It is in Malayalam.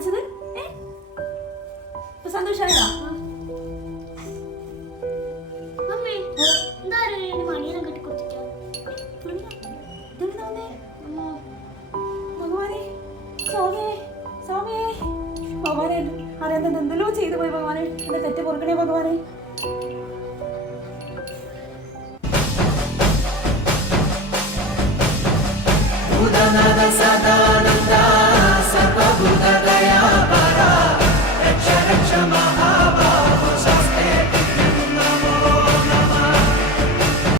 കാണിച്ചത്? സന്തോഷായോ? ഭഗവാനെ, ഭഗവാനെ അറിയാതെ എന്തെല്ലോ ചെയ്തു പോയി ഭഗവാനെ. എന്റെ തെറ്റ് പൊറുക്കണേ ഭഗവാനെ.